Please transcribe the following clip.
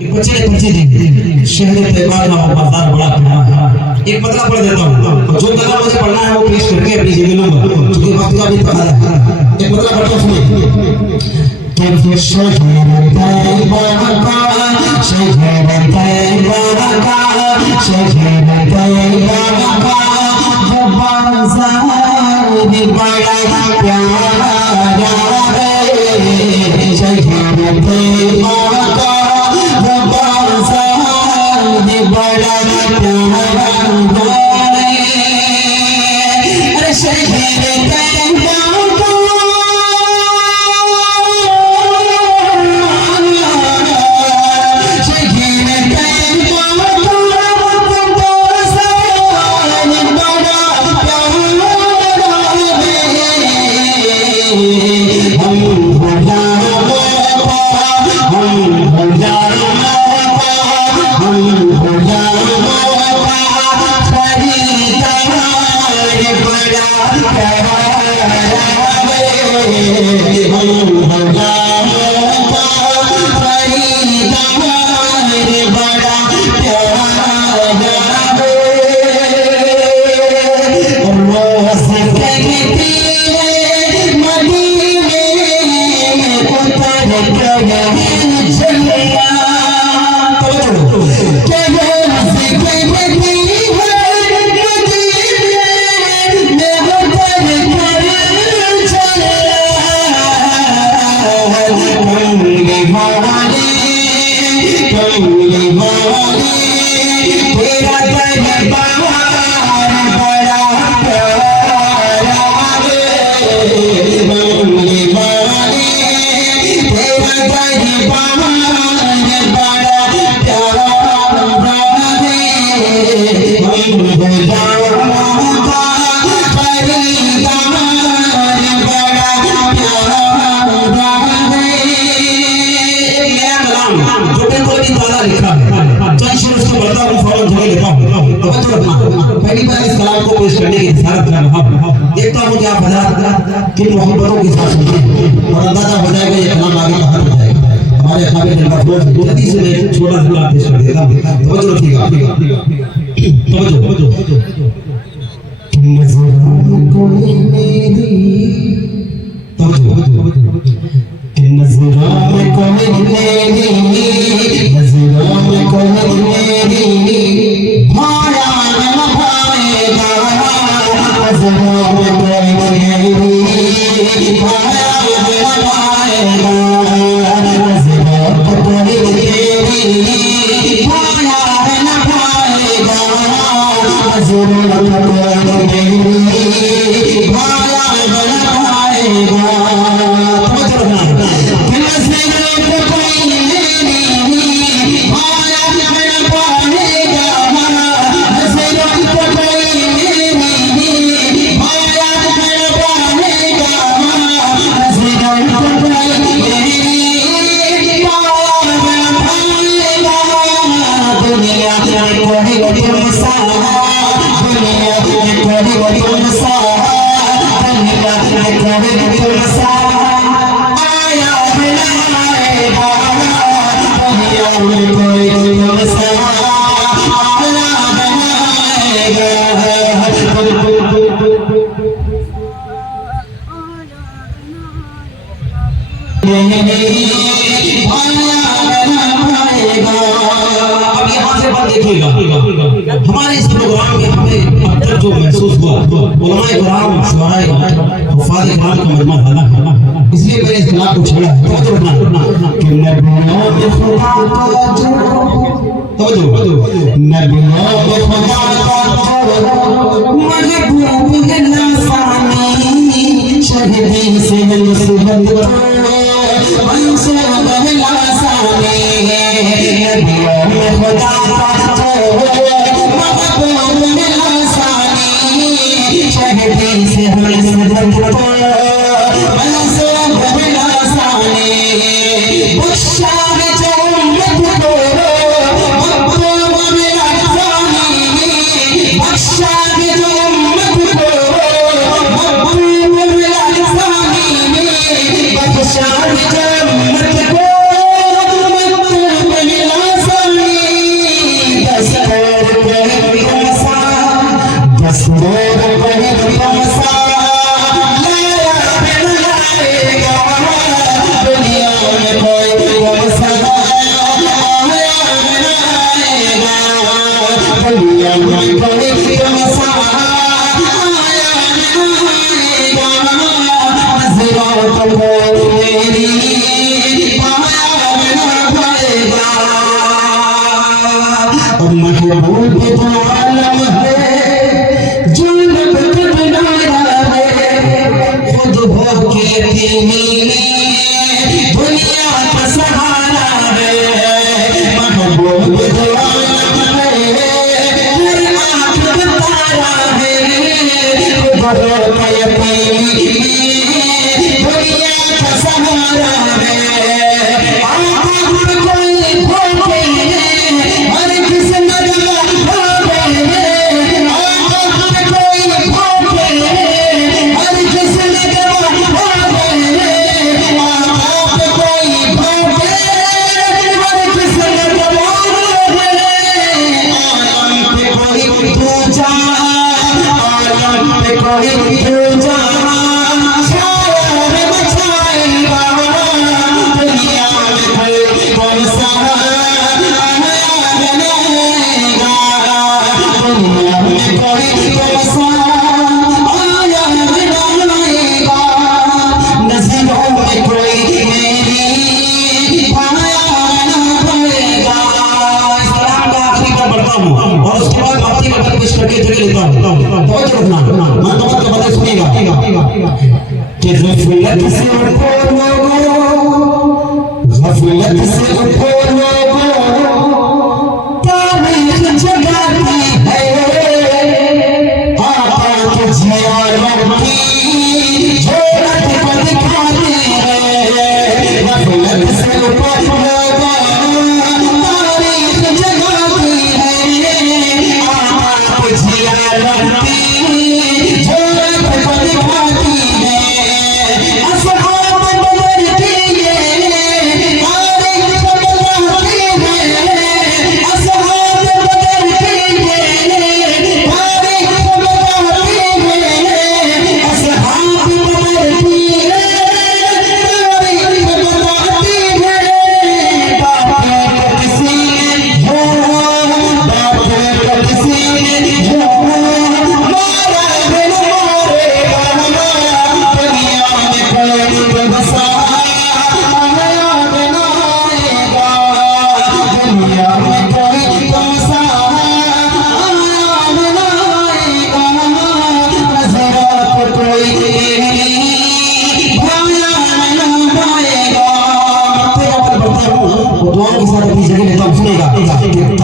बच्चे ने पर्ची दी, शहर तैयबा का बाजार बड़ा प्यारा है। एक मतलब पढ़ देता हूँ, जो मतलब मुझे पढ़ना है वो पेश करके अपनी जगह लूंगा, क्योंकि वक्त का भी तकाजा है। एक मतलब पढ़ता हूँ, सुनिए। तो शहर तैयबा का, शहर तैयबा का, शहर तैयबा का बाजार भी बड़ा प्यारा है। शहर तैयबा का बाजार भी बड़ा प्यारा है। अरे शहर तैयबा पहली बार इस कलाम को पेश करने की देखता हूँ कि आप हज़रात किन मोहब्बतों के साथ सुनते और अंदाजा हो जाएगा ये कलाम आगे बाहर हो जाएगा। हमारे काबिल जल्दी से मैं छोटा सा पेश कर देता हूँ, तवज्जो रखिएगा, तवज्जो। हमारे इस प्रोग्राम में हमें अब तक जो महसूस हुआ उलमाए किराम शुअराए हुफ़ाज़ किराम का मजमा था, इसलिए मैंने इस कलाम को छेड़ा है। तवज्जो रखना कि नबियों में खुदा का जो, तवज्जो, नबियों में खुदा का जो महबूब है लासानी, शहीदी से मुसीबत हमसे बहला सानी। नबियों में खुदा का से हमसे बंधो हमसे बहला सानी, बुशार जो मत को महबूब मेरा सानी, बुशार जो मत को महबूब मेरा सानी, बुशार जो मत को महबूब मेरा अब महबूब तो आलम है जो लब बनाया है खुद हो के दुनिया का सहारा है महबूब तो आलम है हर आँख तारा है खुद हो के दुनिया का सहारा है और उसके बाद अपनी मदद पेश करके जगह लेता हूँ बहुत रुकना मैं तो मत बता सुनेगा कि गफलत से उठो लोगों गफलत से उठो लोगों तारीख जगाती है आका के जियारों की जोरत को दिखाती है गफलत से उठो लोगों दुआओं के साथ अपनी जगह लेता हूँ सुनेगा